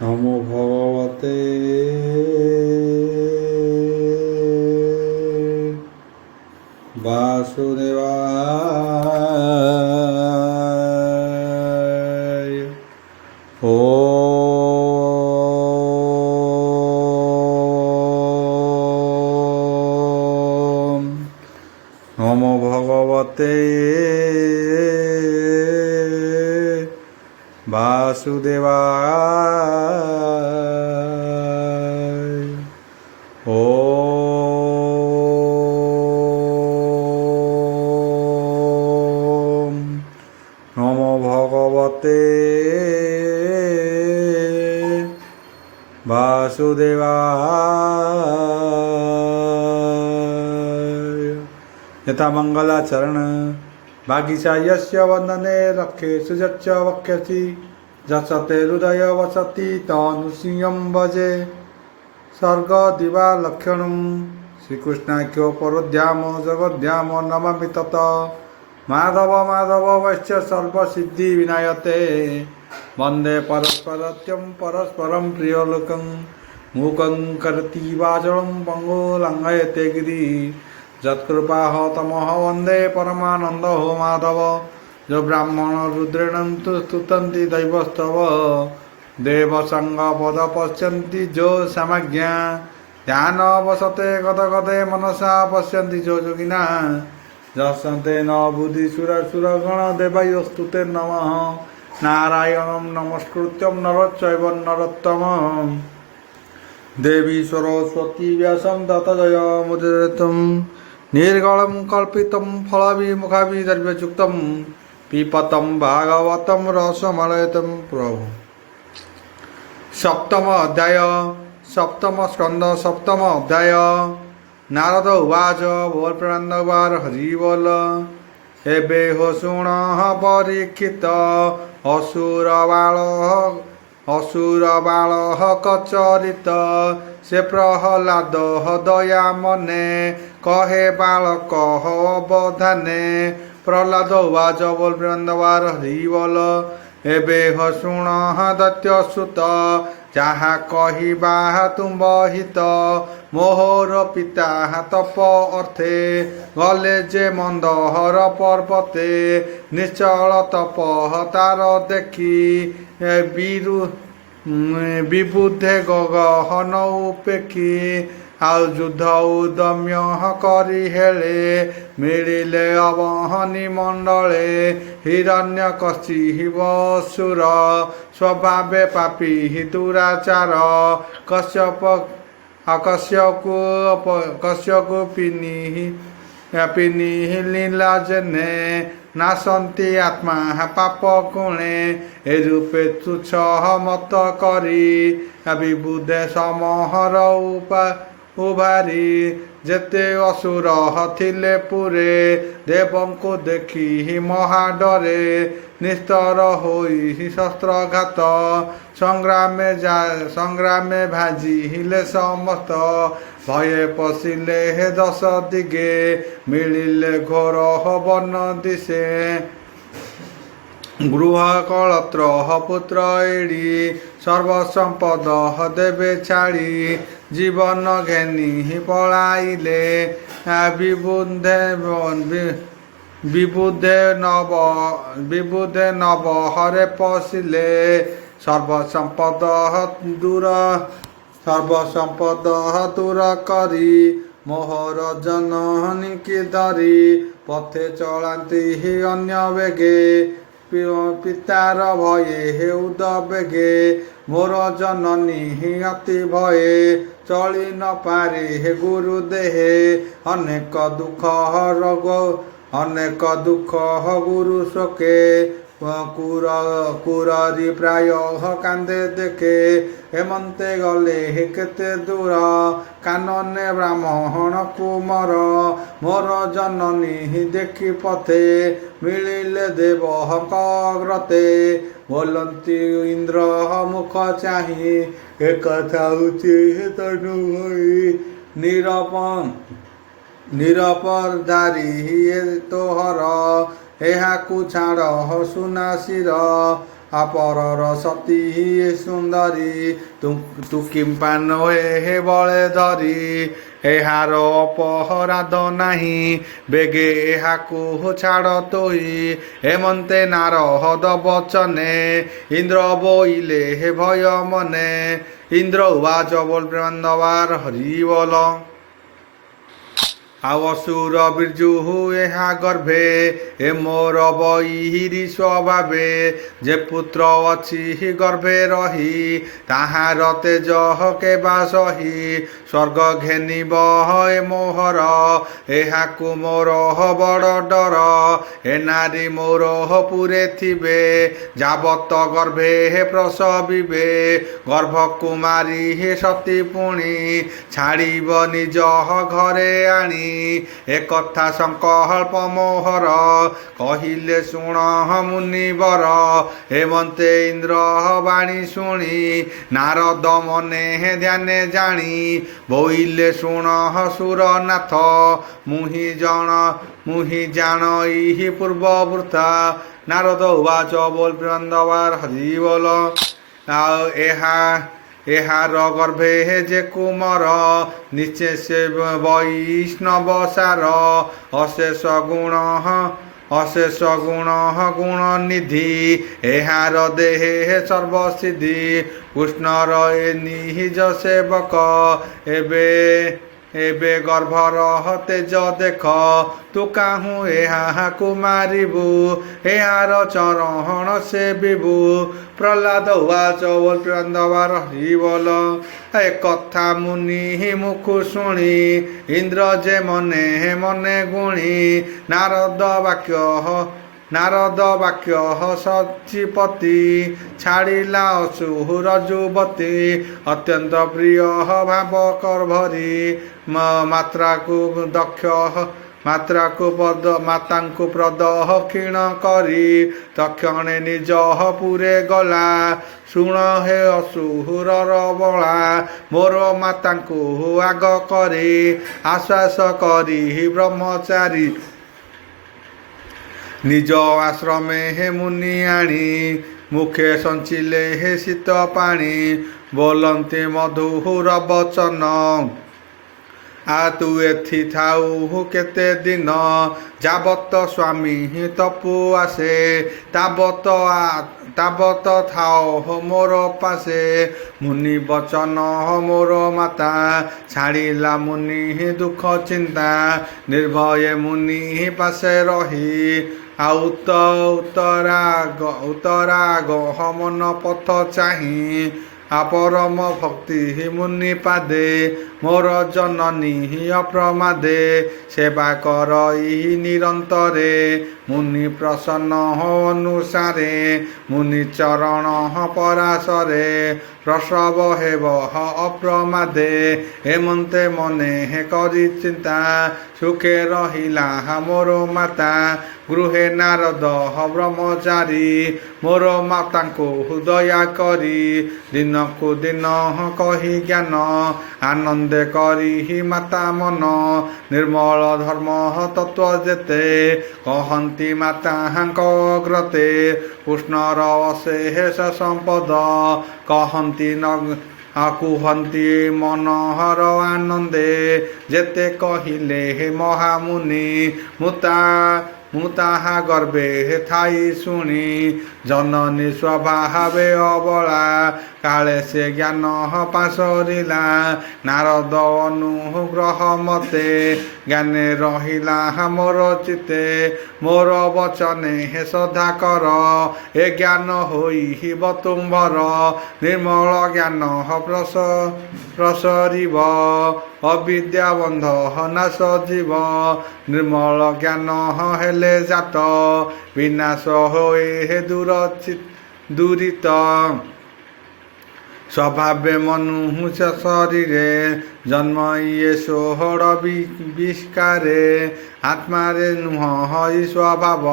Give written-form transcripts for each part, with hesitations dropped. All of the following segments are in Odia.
নমো ভগবতে বাসুদেবায়। ওম নমো ভগবতে বাসুদেবায়। ওম নমো ভগবতে বাসুদেবায়। यथा मंगलाचरण बागीचा यस्य वंदने रक्षे सुजच्च वक्ष्यसि जसते हृदय वसति तनुसिंहं भजे सर्ग दिवा लक्षणं श्रीकृष्णाख्यो परोध्याम जगद्धाम नमामि तत माधव माधव वैश्य सर्वसिद्धि विनायते वंदे परस्परत्यं परस्परं प्रियलोकं मूकं करति वाचलं पंगो लंघयते गिरि जत्कृपाह तमह वंदे परमानंद हो माधव जो ब्राह्मण रुद्रेण स्तुतन्ति दैवस्तव देवसंग पद पश्यन्ति जो समज्ञा ध्यान वसते गद गदे मनसा पश्यन्ति जो योगिना जसन्ते न बुद्धि सुर सुरगण देवयोस्तुते नमः नारायणं नमस्कृत्यं नरश्चैव नरोत्तमं देवी सरस्वती व्यासं ततो जयमुदीरयेत् निर्गलं कल्पितं फलविमुखाभिर्व्यजुक्तं पिबतं भागवतं रसमलयतं प्रभु। सप्तम अध्याय सप्तम स्कंद सप्तम अध्याय नारद उवाच बोल प्रणन्दवार हरि बोल एबे हो शुण परीक्षित असुर बाल कचरित से प्रहलाद दया मने कहे बाल कह अवधाने प्रहलाद उवाच बोल प्रणन्दवार हरि बोल एबे हो शुण दैत्यसुत जहा कहिबा तुम हित मोहर पिता तप अर्थे गले जे मंदहर पर्वते निश्चल तप तार देखी विबुद्धे गगहन उपेक्षी आउ युद्ध उदम्य करी हेले मिलिले अवहनी मंडले हिरण्य कशिवसुर स्वभावे पापी दुराचार कश्यकु पिनी लीला जने नासंती आत्मा पाप गुणे ए रूपे तुच्छ मत करी विबुद्धे समहर उभारी जेते असुर थिले पुरे देवंको देखी महाडरे निस्तर होई शस्त्रघात संग्रामे भाजी हिले समस्त भये पशिले हे दश दिगे मिलिले घोर वन दिशे गृह कलत्र पुत्र एड़ी सर्वसंपद देवे छाड़ी जीवन घेनी पलाइले विबुद्धे नव हरे पशिले सर्वसंपद दूर करी मोहर जननी की धरी पथे चलांती ही अन्य वेगे पितार भये हेउद बेगे मोर जननी ही अति भये चली न पारे हे गुरु देहे अनेक दुख गुरु शोके कुरारी प्राय कांदे देखे हेमंते गले हे केते दूर कानने ब्राह्मण कुमर मोर जननी ही देखी पथे मिलिले देव हकग्रते बोलती इंद्र मुख चाही एक तनु नीरपन ନିରପରଦାରୀ ତୋହର ଏହାକୁ ଛାଡ଼ ସୁନା ଶିର ଆପରର ସତୀ ସୁନ୍ଦରୀ ତୁ କିମ୍ପା ନୋହେ ବଳେ ଧରି ଏହାର ଅପରାଧ ନାହିଁ ବେଗେ ଏହାକୁ ଛାଡ଼ ତୋଇ ହେମନ୍ତେ ନାରଦ ବଚନେ ଇନ୍ଦ୍ର ବୋଇଲେ ଭୟ ମନେ ଇନ୍ଦ୍ର ଉବାଚ ବୋଲ ପ୍ରେମାନନ୍ଦବାର ହରି ବୋଲ ଆଉ ଅସୁର ବିର୍ଜୁ ଏହା ଗର୍ଭେ ଏ ମୋର ବୈରୀ ସ୍ୱଭାବେ ଯେ ପୁତ୍ର ଅଛି ଗର୍ଭେ ରହି ତାହାର ତେଜ କେବା ସହି ସ୍ୱର୍ଗ ଘେନିବ ଏ ମୋହର ଏହାକୁ ମୋର ବଡ଼ ଡର ଏ ନାରୀ ମୋର ପୁରେ ଥିବେ ଯାବତ ଗର୍ଭେ ପ୍ରସବିବେ ଗର୍ଭକୁ ମାରି ସତୀ ପୁଣି ଛାଡ଼ିବ ନିଜ ଘରେ ଆଣି ଏକଥା ସଂକଳ୍ପ ମୋହର କହିଲେ ଶୁଣ ମୁନିବର ହେମନ୍ତେ ଇନ୍ଦ୍ର ବାଣୀ ଶୁଣି ନାରଦ ମନେ ଧ୍ୟାନେ ଜାଣି ବୋଇଲେ ଶୁଣ ସୁରନାଥ ମୁହିଁ ଜାଣ ଏହି ପୂର୍ବ ବୃଥା ନାରଦ ଉବାଚ ବୋଲ ପ୍ରେମାନନ୍ଦବାର ହରି ବୋଲ ଆଉ ଏହାର ଗର୍ଭେ ଯେ କୁମର ନିଶ୍ଚେ ବୈଷ୍ଣବ ସାର ଅଶେଷ ଗୁଣ ଗୁଣନିଧି ଏହାର ଦେହେ ସର୍ବସିଦ୍ଧି କୃଷ୍ଣର ଏ ନିଜ ସେବକ ଏବେ ଗର୍ଭର ତେଜ ଦେଖ ତୁ କାହୁଁ ଏହାକୁ ମାରିବୁ ଏହାର ଚରଣ ସେବିବୁ ପ୍ରହ୍ଲାଦ ଉବାଚ ବୋଲ ପ୍ରେମାନନ୍ଦବାର ହରି ବୋଲ ଏକଥା ମୁନି ମୁଖୁ ଶୁଣି ଇନ୍ଦ୍ର ଯେ ମନେ ମନେ ଗୁଣି ନାରଦ ବାକ୍ୟ ସଚିପତି ଛାଡ଼ିଲା ଅସୁର ଯୁବତୀ ଅତ୍ୟନ୍ତ ପ୍ରିୟ ଭାବ କରଭରି ମାତାଙ୍କୁ ପ୍ରଦକ୍ଷିଣ କରି ତକ୍ଷଣେ ନିଜ ପୁରେ ଗଲା ଶୁଣ ହେ ଅସୁରର ବଳା ମୋର ମାତାଙ୍କୁ ଆଗ କରି ଆଶ୍ୱାସ କରି ବ୍ରହ୍ମଚାରୀ ନିଜ ଆଶ୍ରମେ ହେ ମୁନି ଆଣି ମୁଖେ ସଞ୍ଚିଲେ ହେ ଶୀତ ପାଣି ବୋଲନ୍ତି ମଧୁର ବଚନ ତୁ ଏଥି ଥାଉ କେତେ ଦିନ ଯାବତ ସ୍ୱାମୀ ତପୁ ଆସେ ତାବତ ଥାଅ ମୋର ପାଶେ ମୁନି ବଚନ ମୋର ମାତା ଛାଡ଼ିଲା ମୁନି ଦୁଃଖ ଚିନ୍ତା ନିର୍ଭୟ ମୁନି ପାଶେ ରହି ଆଉ ଉତ୍ତରାଗ ମନ ପଥ ଚାହିଁ ଆପରମ ଭକ୍ତି ମୁନି ପାଦେ ମୋର ଜନନୀ ଅପ୍ରମାଦେ ସେବା କରଇ ନିରନ୍ତରେ ମୁନି ପ୍ରସନ୍ନ ଅନୁସାରେ ମୁନି ଚରଣ ପରାଶରେ ପ୍ରସବ ହେବ ଅପ୍ରମାଦେ ହେମନ୍ତେ ମନେ କରି ଚିନ୍ତା ସୁଖେ ରହିଲା ମୋର ମାତା ଗୃହେ ନାରଦ ବ୍ରହ୍ମଚାରୀ ମୋର ମାତାଙ୍କୁ ଦୟା କରି ଦିନକୁ ଦିନ କହି ଜ୍ଞାନ ଆନନ୍ଦେ କରି ମାତା ମନ ନିର୍ମଳ ଧର୍ମ ତତ୍ଵ ଯେତେ କହନ୍ତି ମାତାଙ୍କ ଗ୍ରତେ କୃଷ୍ଣର ଅଶେଷ ସମ୍ପଦ କୁହନ୍ତି ମନୋହର ଆନନ୍ଦେ ଯେତେ କହିଲେ ମହାମୁନି ମୁଁ ତାହା ଗର୍ବେ ଥାଇ ଶୁଣି ଜନନୀ ସ୍ୱଭାବେ ଅବଳା କାଳେ ସେ ଜ୍ଞାନ ପାସରିଲା ନାରଦ ଅନୁଗ୍ରହ ମତେ ଜ୍ଞାନେ ରହିଲା ମୋର ଚିତେ ମୋର ବଚନେ ସଦା କର ଏ ଜ୍ଞାନ ହୋଇବ ତୁମ୍ଭର ନିର୍ମଳ ଜ୍ଞାନ ପ୍ରସରିବ ଅବିଦ୍ୟା ବନ୍ଧ ନାଶ ଯିବ ନିର୍ମଳ ଜ୍ଞାନ ହେଲେ ଜାତ ବିନାଶ ହୋଇ ଦୂରିତ ସ୍ୱଭାବେ ମନୁଷ୍ୟ ଶରୀରେ জন্ম ইয়ে ষোড় বিষ্কারে আত্মারে নুহ স্বভাব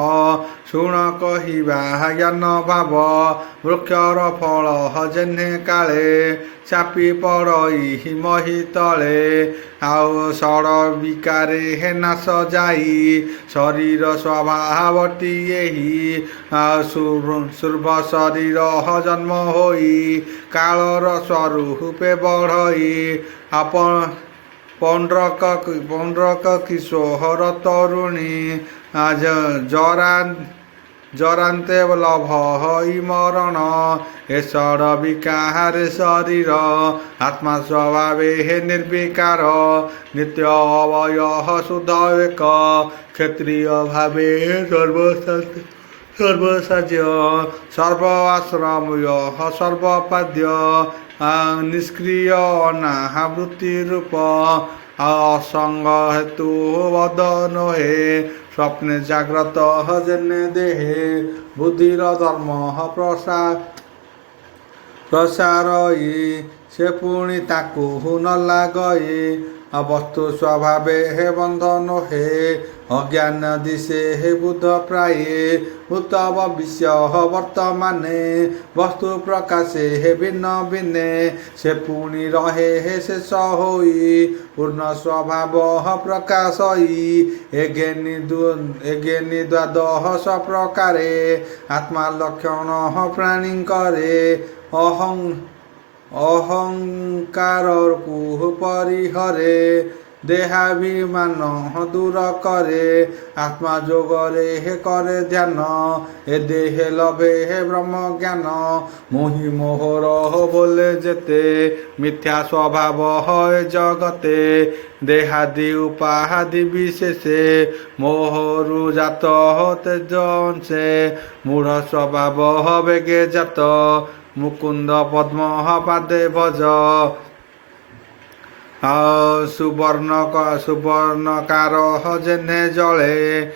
শুণ কহিবা জ্ঞান ভাব বৃক্ষর ফଳ ଯେହ୍ନେ କାଳେ ଚାପି ପଡ଼ଇ ମହି ତଳେ ଆଉ ଷଡ଼ ବିକାରେ ହେ ନାଶ ଯାଇ ଶରୀର ସ୍ୱଭାବଟି ଏହି ଶୁର୍ଭ ଶରୀର ଜନ୍ମ ହୋଇ କାଳର ସ୍ୱରୂପେ ବଢ଼ଇ ପୌଣ୍ଡ୍ରକ କିଶୋର ତରୁଣୀ ଜରାନ୍ତେ ଲଭ ହଇ ମରଣ ଏ ଷଡ଼ ବିକାରେ ଶରୀର ଆତ୍ମା ସ୍ୱଭାବେ ହେ ନିର୍ବିକାର ନିତ୍ୟ ଅବୟ ଶୁଦ୍ଧ ଏକ କ୍ଷତ୍ରିୟ ଭାବେ ସର୍ବସାଜ୍ୟ ସର୍ବ ଆଶ୍ରମୟ ସର୍ବପାଦ୍ୟ ନିଷ୍କ୍ରିୟ ଅନାବୃତ୍ତି ରୂପ ଅସଙ୍ଗ ହେତୁ ବଦ ନୋହେ ସ୍ୱପ୍ନେ ଜାଗ୍ରତ ଯେନେ ଦେହେ ବୁଦ୍ଧିର ଧର୍ମ ପ୍ରସାରଇ ସେ ପୁଣି ତାକୁ ନ ଲାଗଇ ବସ୍ତୁ ସ୍ୱଭାବେ ହେ ବନ୍ଧନ ହେ ଅଜ୍ଞାନ ଦିଶେ ହେ ବୁଦ୍ଧ ପ୍ରାୟେ ଭୂତ ଭବିଷ୍ୟ ବର୍ତ୍ତମାନେ ବସ୍ତୁ ପ୍ରକାଶେ ହେ ଭିନ୍ନ ଭିନ୍ନେ ସେ ପୁଣି ରହେ ହେ ଶେଷ ହୋଇ ପୂର୍ଣ୍ଣ ସ୍ୱଭାବ ପ୍ରକାଶଇ ଏଗେନି ଦ୍ୱାଦଶ ପ୍ରକାରେ ଆତ୍ମା ଲକ୍ଷଣ ପ୍ରାଣୀଙ୍କରେ ଅହଙ୍କାରକୁ ପରିହରେ ଦେହାଭିମାନ ଦୂର କରେ ଆତ୍ମା ଯୋଗରେ ହେ କରେ ଧ୍ୟାନ ଏ ଦେହେ ଲଭେ ହେ ବ୍ରହ୍ମ ଜ୍ଞାନ ମୋହି ମୋହର ବୋଲେ ଯେତେ ମିଥ୍ୟା ସ୍ୱଭାବ ହଏ ଜଗତେ ଦେହାଦି ଉପାଧି ବିଶେଷେ ମୋହରୁ ଜାତ ତେଜ ଅଂଶେ ମୂଢ଼ ସ୍ୱଭାବ ବେଗେ ଜାତ ମୁକୁନ୍ଦ ପଦ୍ମ ପାଦେ ଭଜ ସୁବର୍ଣ୍ଣକାର ଯେହ୍ନେ ଜଳେ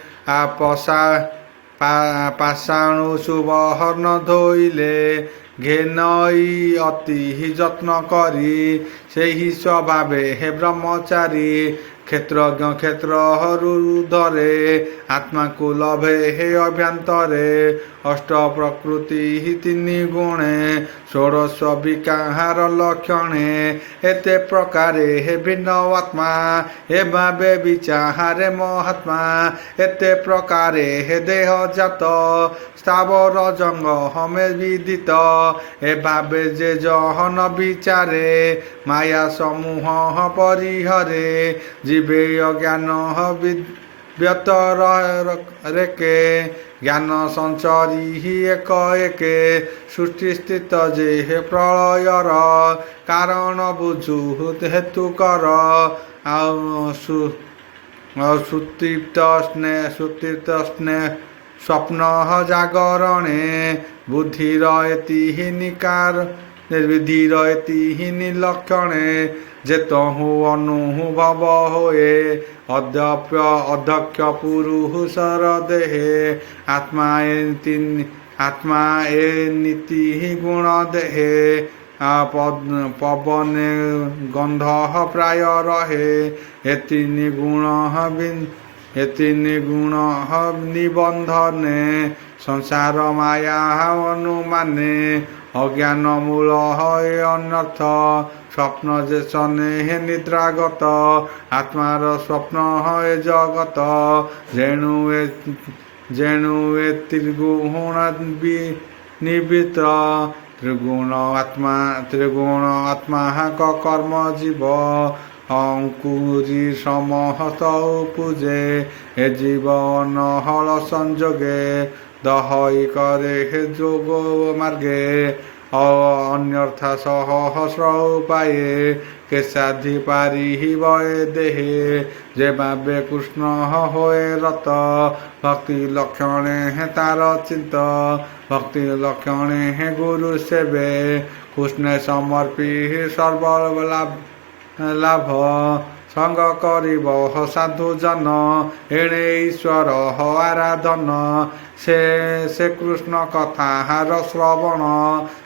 ପାଷାଣୁ ସୁବର୍ଣ୍ଣ ଧୋଇଲେ ଘେନଇ ଅତି ଯତ୍ନ କରି ସେହି ସ୍ୱଭାବେ ହେ ବ୍ରହ୍ମଚାରୀ କ୍ଷେତ୍ରଜ୍ଞ କ୍ଷେତ୍ର ହୃଦରେ ଆତ୍ମାକୁ ଲଭେ ହେ ଅଭ୍ୟନ୍ତରେ ଅଷ୍ଟ ପ୍ରକୃତି ତିନି ଗୁଣେ ଷୋଡ଼ଶ ବିକାର ଲକ୍ଷଣେ ଏତେ ପ୍ରକାରେ ହେ ଭିନ୍ନ ଆତ୍ମା ଏ ଭାବେ ବିଚାରେ ମହାତ୍ମା ଏତେ ପ୍ରକାରେ ହେ ଦେହ ଜାତ ସ୍ଥାବର ଜଙ୍ଗ ହମେ ବିଦିତ ଏ ଭାବେ ଯେ ଜହନ ବିଚାରେ ମାୟା ସମୂହ ପରିହରେ ଯିବେ ଅଜ୍ଞାନ ବ୍ୟତରେକେ ଜ୍ଞାନ ସଞ୍ଚରି ଏକ ଏକେ ସୃଷ୍ଟି ସ୍ଥିତ ଯେ ହେ ପ୍ରଳୟର କାରଣ ବୁଝୁ ହେତୁ କର ଆଉ ସୁତୃପ୍ତ ସ୍ନେହ ସ୍ୱପ୍ନ ଜାଗରଣେ ବୁଦ୍ଧିର ଏତିହିନି ଲକ୍ଷଣେ ଯେତହୁ ଅନୁଭବ ହୋଏ ଅଧ୍ୟକ୍ଷ ପୁରୁଷର ଦେହେ ଆତ୍ମା ଏ ନୀତି ଗୁଣ ଦେହେ ପବନେ ଗନ୍ଧ ପ୍ରାୟ ରହେ ଏ ତିନି ଗୁଣ ନିବନ୍ଧନେ ସଂସାର ମାୟା ଅନୁମାନେ ଅଜ୍ଞାନ ମୂଳ ହଏ ଅନର୍ଥ ସ୍ୱପ୍ନ ଯେ ସନେ ହେ ନିଦ୍ରାଗତ ଆତ୍ମାର ସ୍ୱପ୍ନ ହଏ ଜଗତ ଯେଣୁ ଏ ତ୍ରିଗୁଣ ନିବିତ୍ର ତ୍ରିଗୁଣ ଆତ୍ମା କର୍ମ ଜୀବ ଅଙ୍କୁରି ସମସ୍ତ ପୂଜେ ଏ ଜୀବ ଅନହଳ ସଂଯୋଗେ ଦହଇ କରେ ହେ ଯୋଗ ମାର୍ଗେ ଅନ୍ୟର୍ଥା ସହସ୍ର ଉପାয়ে কে সাধি পারিব এ দেহে যে ভাবে কৃষ্ণ হয়ে রত ভক্তি লক্ষণে হে তার চিন্ত ভক্তি লক্ষণে হে গুরু সেবে কৃষ্ণে সমর্পি সর্বলাভ সঙ্গ করিব সাধু জন এণে ঈশ্বর আরাধন সে কৃষ্ণ কথা হার শ্রবণ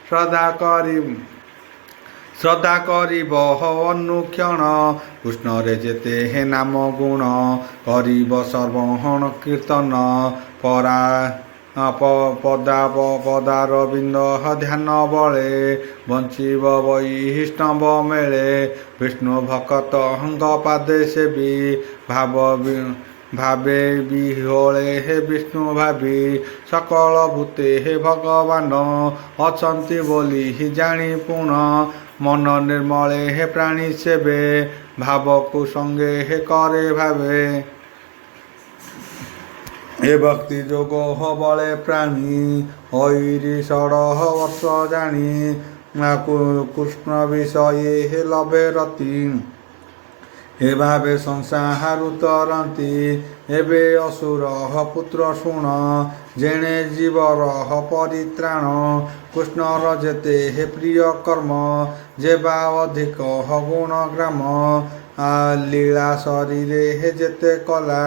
শ্রদ্ধা করি ଶ୍ରଦ୍ଧା କରିବ ଅନୁକ୍ଷଣ କୃଷ୍ଣରେ ଯେତେ ହେ ନାମ ଗୁଣ କରିବ ସର୍ବହଣ କୀର୍ତ୍ତନ ପଦାରବିନ୍ଦ ଧ୍ୟାନ ବଳେ ବଞ୍ଚିବ ବୈଷ୍ଣବ ମେଳେ ବିଷ୍ଣୁ ଭକତ ଅଙ୍ଗ ପାଦେ ସେବି ଭାବେ ବିହଳେ ହେ ବିଷ୍ଣୁ ଭାବି ସକଳ ଭୂତେ ହେ ଭଗବାନ ଅଛନ୍ତି ବୋଲି ଜାଣି ପୁଣ ମନ ନିର୍ମଳେ ହେ ପ୍ରାଣୀ ସେବେ ଭାବକୁ ସଙ୍ଗେ ହେ କରେ ଭାବେ ଏ ଭକ୍ତି ଯୋଗ ବଳେ ପ୍ରାଣୀ ଐରି ଷଡ଼ହ ବର୍ଷ ଜାଣି କୃଷ୍ଣ ବିଷୟେ ହେ ଲଭେ ରତି ଏ ଭାବେ ସଂସାରୁ ତରନ୍ତି ଏବେ ଅସୁର ପୁତ୍ର ଶୁଣ ଯେଣେ ଜୀବର ପରିତ୍ରାଣ କୃଷ୍ଣର ଯେତେ ହେ ପ୍ରିୟ କର୍ମ ଯେବା ଅଧିକ ଗୁଣ ଗ୍ରାମ ଲୀଳା ଶରୀରେ ହେ ଯେତେ କଲା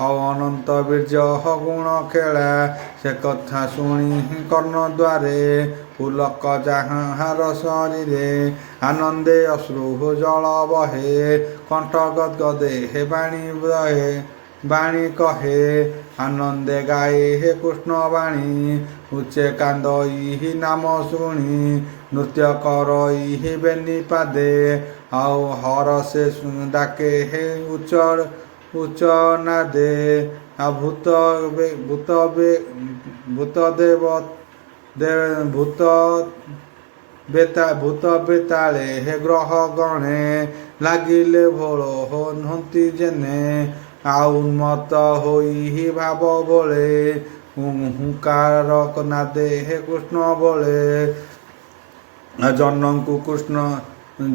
ଅନନ୍ତ ବୀର୍ଯ୍ୟ ଗୁଣ ଖେଳା ସେ କଥା ଶୁଣି କର୍ଣ୍ଣ ଦ୍ୱାରେ ପୁଲକ ଯାହାର ଶରୀରେ ଆନନ୍ଦେ ଅଶ୍ରୁ ଜଳ ବହେ କଣ୍ଠ ଗଦଗଦେ ହେ ବାଣୀ ବହେ ବାଣୀ କହେ ଆନନ୍ଦେ ଗାଏ ହେ କୃଷ୍ଣ ବାଣୀ ଉଚ୍ଚେ କାନ୍ଦଇ ନାମ ଶୁଣି ନୃତ୍ୟ କରଇ ବେନି ପାଦେ ଆଉ ହର ସେ ଡାକେ ହେ ଉଚ୍ଚ ନାଦେ ଭୂତ ବେତାଳେ ହେ ଗ୍ରହ ଗଣେ ଲାଗିଲେ ଭୋଳ ହୁଅନ୍ତି ଯେନେ ଆଉ ଉନ୍ମତ୍ତ ହୋଇ ଭାବ ବୋଳେ ହୁଙ୍କାର ନାଦେ ହେ କୃଷ୍ଣ ବୋଳେ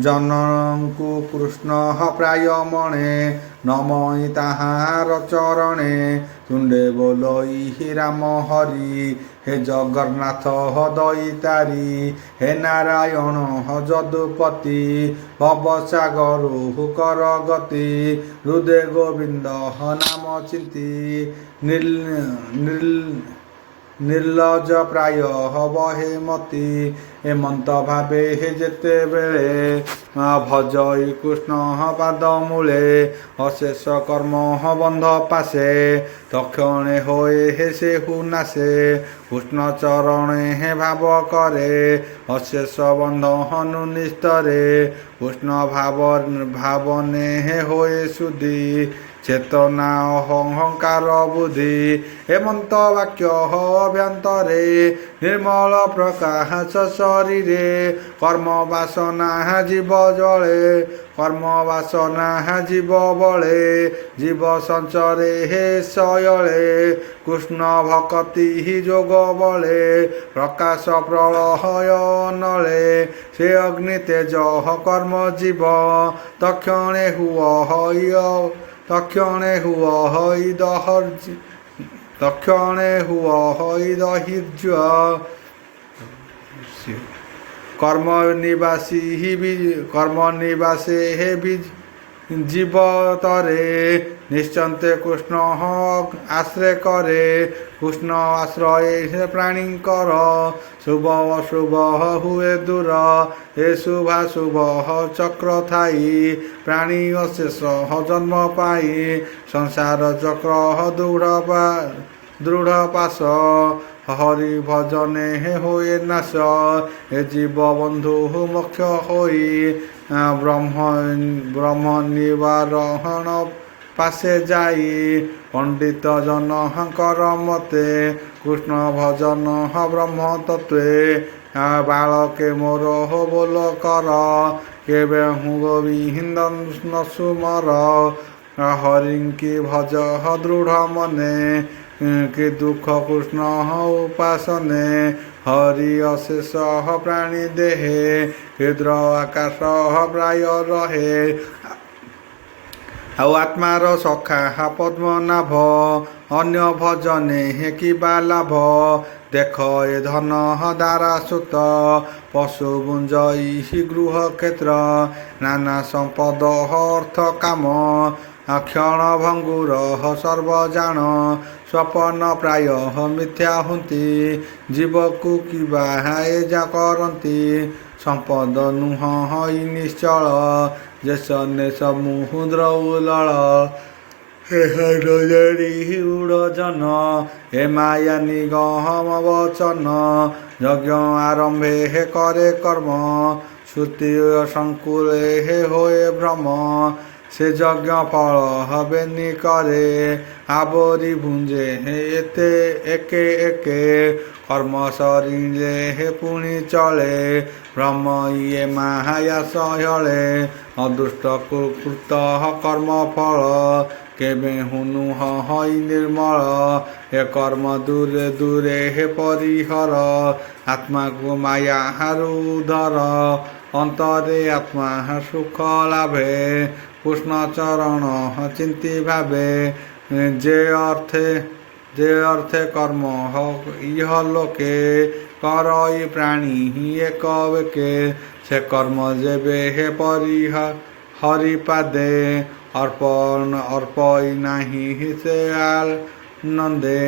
ଜନଙ୍କୁ କୃଷ୍ଣ ପ୍ରାୟ ମଣେ ନମଇ ତାହାର ଚରଣେ ତୁଣ୍ଡେ ବୋଲଇ ରାମ ହରି ହେ ଜଗନ୍ନାଥ ଦଇତାରି ହେ ନାରାୟଣ ଯଦୁପତି ଭବସାଗରୁ କର ଗତି ହୃଦେ ଗୋବିନ୍ଦ ନାମ ଚିନ୍ତି ନିର୍ଲଜ ପ୍ରାୟ ବହେ ମତି ଏମନ୍ତ ଭାବେ ହେ ଯେତେବେଳେ ଭଜଇ କୃଷ୍ଣ ପାଦ ମୂଳେ ଅଶେଷ କର୍ମ ବନ୍ଧ ପାଶେ ତକ୍ଷଣେ ହୋଏ ହେ ସେ ହୁନାସେ କୃଷ୍ଣ ଚରଣେ ହେ ଭାବ କରେ ଅଶେଷ ବନ୍ଧ ହନୁ ନିସ୍ତରେ କୃଷ୍ଣ ଭାବନେ ହେ ହୋଏ ସୁଧି ଚେତନା ଅହଙ୍କାର ବୁଦ୍ଧି ହେମନ୍ତ ବାକ୍ୟ ଅଭ୍ୟନ୍ତରେ ନିର୍ମଳ ପ୍ରକାଶ ଶରୀରେ କର୍ମ ବାସନା ଜୀବ ଜଳେ କର୍ମ ବାସନା ଜୀବ ବଳେ ଜୀବ ସଞ୍ଚରେ ହେ ଶୟଳେ କୃଷ୍ଣ ଭକତି ଯୋଗ ବଳେ ପ୍ରକାଶ ପ୍ରଳୟ ନଳେ ସେ ଅଗ୍ନି ତେଜ କର୍ମ ଜୀବ ତକ୍ଷଣେ ହୁଅ ଦହିର୍ଯ୍ୟ কর্ম নিবাসে হে জীবতরে নিশ্চন্তে কৃষ্ণ আশ্রয় করে কৃষ্ণ আশ্রয়ে হে প্রাণীঙ্কর শুভ অশুভ হুয়ে দূর এ শুভাশুভ চক্র থাই প্রাণী অশেষ জন্ম পাই সংসার চক্র দৃঢ় পাশ হরি ভজনে হে হয়ে নাশ হে জীব বন্ধু মোক্ষ হই ব্রহ্ম নিবারণ পাশে যাই পণ্ডিত জনଙ୍କର মতে কৃষ্ণ ভজন ব্রহ্ম তত্ত্বে বালকে মোর ବୋଲ କର କେବେ ହୁଁ ଗୋବିନ୍ଦ ସୁମର ହରିଙ୍କି ଭଜ ଦୃଢ଼ ମନେ କି ଦୁଃଖ କୃଷ୍ଣ ଉପାସନେ ହରି ଅଶେଷ ପ୍ରାଣୀ ଦେହେ କ୍ଷୁଦ୍ର ଆକାଶ ପ୍ରାୟ ରହେ ଆଉ ଆତ୍ମାର ସଖା ପଦ୍ମନାଭ ଅନ୍ୟ ଭଜନେ କିବା ଲାଭ ଦେଖ ଏ ଧନ ଦାରା ସୁତ ପଶୁ ଗୁଞ୍ଜଇ ଗୃହ କ୍ଷେତ୍ର ନାନା ସମ୍ପଦ ଅର୍ଥ କାମ ক্ষণ ভঙ্গুর সর্বজাণ স্বপন প্রায় মিথ্যা হুঁতি জীবকু কিবা যা করନ୍ତି ସମ୍ପଦ ନୁହଁ ହଇ ନିଶ୍ଚଳ, ଯେ ସନେ ସମୁଦ୍ର ଉଲଳ। ଏହା ନ ଜାଣି ଉଡ଼ଜନ, ଏ ମାୟା ନିଗମ ବଚନ। ଯଜ୍ଞ ଆରମ୍ଭେ ହେ କରେ କର୍ମ, ଶ୍ରୁତି ସଂକୁଳେ ହେ ହୋଏ ଭ୍ରମ। ସେ ଯଜ୍ଞ ଫଳ ହବେନି କରେ, ଆବୋରି ଭୁଞ୍ଜେ ହେ ଏତେ ଏକେ ଏକେ। କର୍ମ ସରିଲେ ହେ ପୁଣି ଚଳେ, ଭ୍ରମ ଇଏ ମାୟା ସହଳେ। ଅଦୃଷ୍ଟ କୃତ କର୍ମ ଫଳ, କେବେ ନୁହ ହଇ ନିର୍ମଳ। ଏ କର୍ମ ଦୂରେ ଦୂରେ ହେ ପରିହର, ଆତ୍ମାକୁ ମାୟାରୁ ଉଦ୍ଧର। ଅନ୍ତରେ ଆତ୍ମା ସୁଖ ଲାଭେ, କୃଷ୍ଣ ଚରଣ ଚିନ୍ତି ଭାବେ। ଯେ ଅର୍ଥେ କର୍ମ ଇହଲୋକେ, କରଇ ପ୍ରାଣୀ ଏକ ବେକେ। ସେ କର୍ମ ଯେବେ ହେ ହରିପାଦେ, ଅର୍ପଇ ନାହିଁ ସେ ଆନନ୍ଦେ।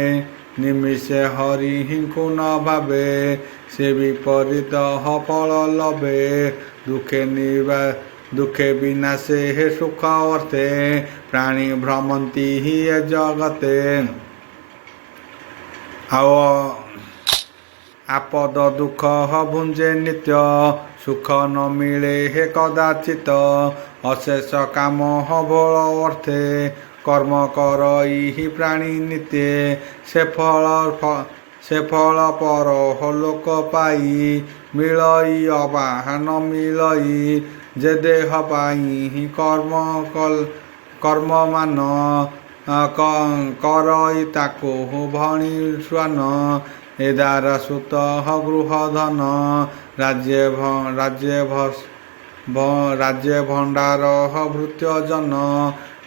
ନିମିଷେ ହରିଙ୍କୁ ନ ଭାବେ, ସେ ବିପରୀତ ଫଳ ଲଭେ। ଦୁଃଖେ ବିନାଶେ ହେ ସୁଖ ଅର୍ଥେ, ପ୍ରାଣୀ ଭ୍ରମନ୍ତି ଏ ଜଗତେ। ଆପଦ ଦୁଃଖ ଭୁଞ୍ଜେ ନିତ୍ୟ, ସୁଖ ନ ମିଳେ ହେ କଦାଚିତ। ଅଶେଷ କାମ ଭୋଳ ଅର୍ଥେ, କର୍ମ କରଇ ପ୍ରାଣୀ ନିତ୍ୟେ। ସେ ଫଳ ପର ଲୋକ ପାଇ, ମିଳଇ ଅବା ନ ମିଳଇ। ଯେ ଦେହ ପାଇଁ କର୍ମମାନ, କରଇ ତାକୁ ଭଣି ଶ୍ୱାନ। ଏ ଦ୍ୱାରା ସୁତ ଗୃହ ଧନ, ରାଜ୍ୟ ଭଣ୍ଡାର ଭୃତ୍ୟ ଜନ।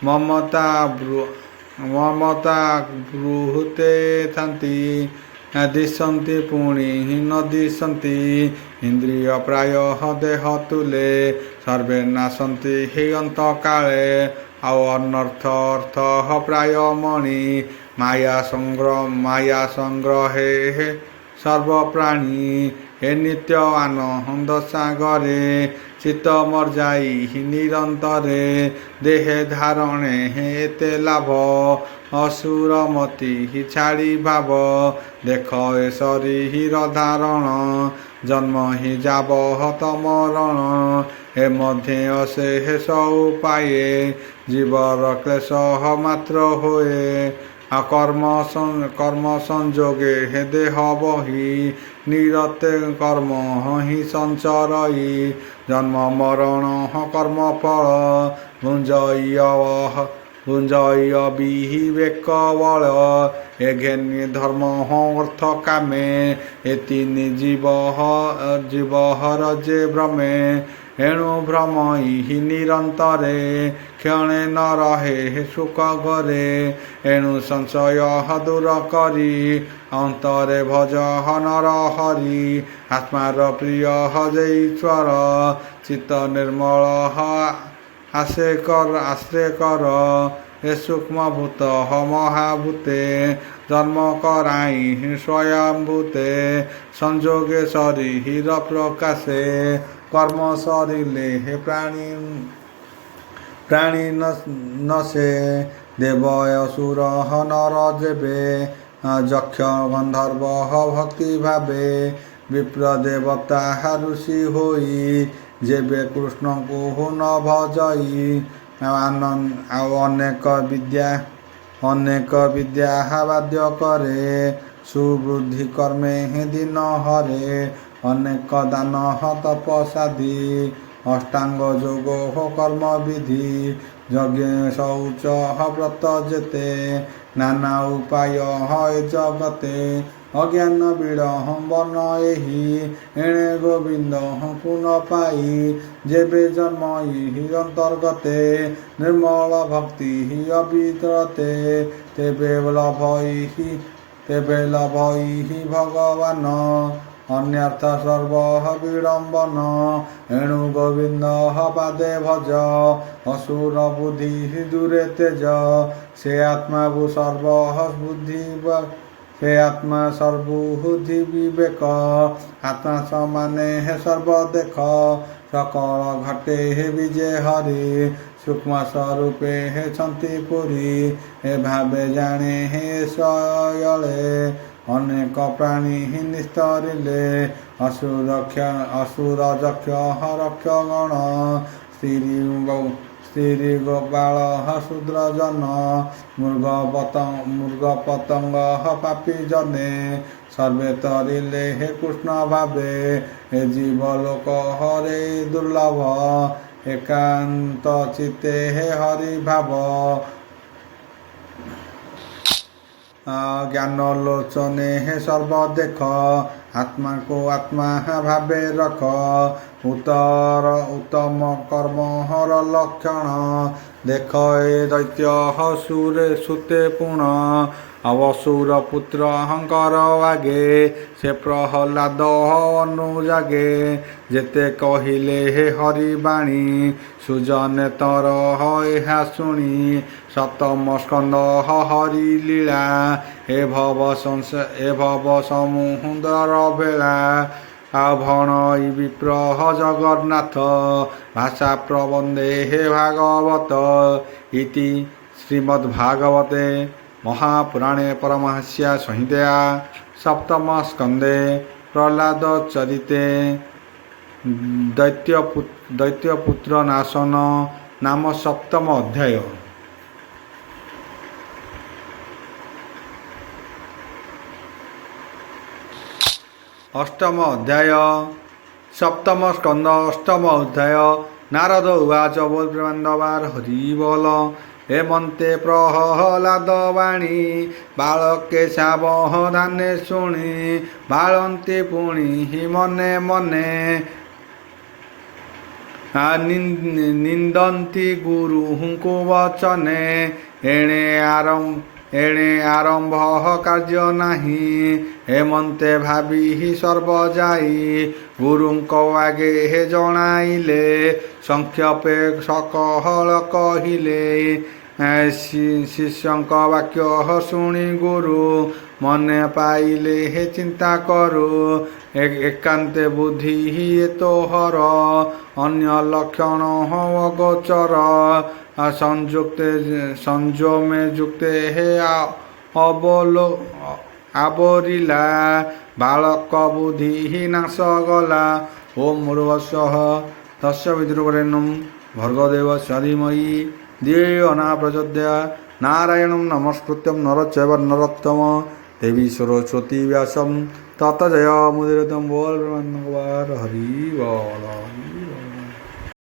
ମମତା ବୃହୁତେ ଥାନ୍ତି, ଦିଶନ୍ତି ପୁଣି ନ ଦିଶନ୍ତି। ଇନ୍ଦ୍ରିୟ ପ୍ରାୟ ଦେହ ତୁଲେ, ସର୍ବେ ନାଶନ୍ତି ହେ ଅନ୍ତକାଳେ। ଅନର୍ଥ ଅର୍ଥ ପ୍ରାୟ ମଣି, ମାୟା ସଂଗ୍ରହେ ହେ ସର୍ବପ୍ରାଣୀ। ଏ ନିତ୍ୟ ଆନନ୍ଦ ସାଗରେ, ଚିତ୍ତ ମର୍ଯାଇ ନିରନ୍ତରେ। ଦେହେ ଧାରଣେ ଏତେ ଲାଭ, ଅସୁରମତି ଛାଡ଼ି ଭାବ। ଦେଖ ଏ ଶରୀର ଧାରଣ, ଜନ୍ମ ହିଁ ଯାବଃ ତମରଣ। ଏ ମଧ୍ୟ ଅଶେଷ ଉପାଏ, ଜୀବର କ୍ଲେଶ ମାତ୍ର ହୋଏ। କର୍ମ ସଂଯୋଗେ ହେ ଦେହ ବହି, ନିରତେ କର୍ମ ହିଁ ସଞ୍ଚରଇ। ଜନ୍ମ ମରଣ କର୍ମ ଫଳ, ଭୁଞ୍ଜଇ ବିବେକ ବଳ। ଏ ଘେନି ଧର୍ମ ଅର୍ଥ କାମେ, ଏ ତିନି ଜୀବହର ଯେ ଭ୍ରମେ। ଏଣୁ ଭ୍ରମଇ ନିରନ୍ତରେ, କ୍ଷଣେ ନ ରହେ ସୁଖ ଘରେ। ଏଣୁ ସଂଶୟ ଦୂର କରି, ଅନ୍ତରେ ଭଜ ନର ହରି। ଆତ୍ମାର ପ୍ରିୟ ଯେଈଶ୍ୱର, ଚିତ୍ତ ନିର୍ମଳ ଆଶ୍ରୟ କର। ଏ ସୂକ୍ଷ୍ମ ଭୂତ ମହାଭୂତେ, ଜନ୍ମ କରାଇ ସ୍ୱୟଂଭୂତେ। ସଂଯୋଗେ ଶରୀର ପ୍ରକାଶେ, କର୍ମ ସରିଲେ ପ୍ରାଣୀ ନଶେ। ଦେବ ଅସୁର ନର ଯେବେ, ଯକ୍ଷ ଗନ୍ଧର୍ବ ଭକ୍ତି ଭାବେ। ବିପ୍ର ଦେବତା ଋଷି ହୋଇ, ଯେବେ କୃଷ୍ଣଙ୍କୁ ନ ଭଜଇ। ଅନେକ ବିଦ୍ୟା ବାଦ୍ୟ କରେ, ସୁବୁଦ୍ଧି କର୍ମେ ଦିନ ହରେ। ଅନେକ ଦାନ ତପସାଦି, ଅଷ୍ଟାଙ୍ଗ ଯୋଗ କର୍ମ ବିଧି। ଯଜ୍ଞ ଶୌଚ ବ୍ରତ ଯେତେ, ନାନା ଉପାୟ ଏ ଜଗତେ। ଅଜ୍ଞାନ ବିଡ଼ମ୍ବନ ଏହି, ଏଣେ ଗୋବିନ୍ଦଙ୍କୁ ନ ପାଇ। ଯେବେ ଜନ୍ମଇ ଅନ୍ତର୍ଗତେ, ନିର୍ମଳ ଭକ୍ତି ଅବିରତେ। ତେବେ ଲଭଇ ଭଗବାନ, ଅନ୍ୟର୍ଥ ସର୍ବ ବିଡ଼ମ୍ବନ। ଏଣୁ ଗୋବିନ୍ଦ ପାଦେ ଭଜ, ଅସୁର ବୁଦ୍ଧି ଦୂରେ ତେଜ। ସେ ଆତ୍ମାକୁ ସର୍ବ हे आत्मा सर्वबुद्धि विवेक आत्मा समाने हे सर्व देख सकल घटे हे विजय हरि सूक्ष्म स्वरूपे हे छन्ति पुरी हे भावे जाने हे शयले अनेक प्राणी निस्तरिले असुर जक्ष रक्ष गण स्त्री गोपाल शूद्र जन मृग पतंग पापी जने सर्वे तरिले हे कृष्ण भावे हे जीवलोक हरे दुर्लभ एकांत चित्ते हे हरि भाव ज्ञान लोचने हे सर्व देख आत्मा को आत्मा भावे रख उत्तम कर्म हर लक्षण देख ए दैत्य सुरे सुते पुण अवसुर पुत्र हंकर आगे से प्रहलाद अनुजागे जेते कहिले हे हरिबाणी सुजने तर ଏହା शुणी सप्तम स्कंद हरि लीला हे भव समुद्र बेला आभण विप्रह जगन्नाथ भाषा प्रबंधे हे भागवत इति श्रीमद्भागवते महापुराणे परमहंस्य संहितया सप्तम स्कंदे प्रहलाद चरिते दैत्यपुत्र नाशन नाम सप्तम अध्याय। अष्टम अध्याय सप्तम स्कंद अष्टम अध्याय नारद उवाच बोल ब्रह्मांडवार हरि बोल हेमंते प्रहलाद वाणी बालके सावधाने शुणी बालंती पुणी मने मने निंदन्ति गुरुଙ୍କୁ वचने एणे आरंभ कार्य नाही हेमंते भावी सर्व जाई गुरुଙ୍କ आगे हे जणाइले संक्षेपे सकहल कहिले शिष्यଙ୍କ वाक्य शुणी गुरु मने पाइले हे चिंता करू एकांते बुद्धि ही तोहर अन्य लक्षण हो गोचर संजोमे जुक्ते हे आबोरिला बालक बुद्धि ही नाश गला ओम मुर्वस्वः तस्य विद्रुवरेण्यं भर्गदेवस्य धीमहि धियो न प्रचोदयात् नारायणं नमस्कृत्यं नरं चैव नरोत्तमं देवी सरस्वती व्यासं तत जय मुदीरदं बोल ब्रह्मण्डवार हरि बोल।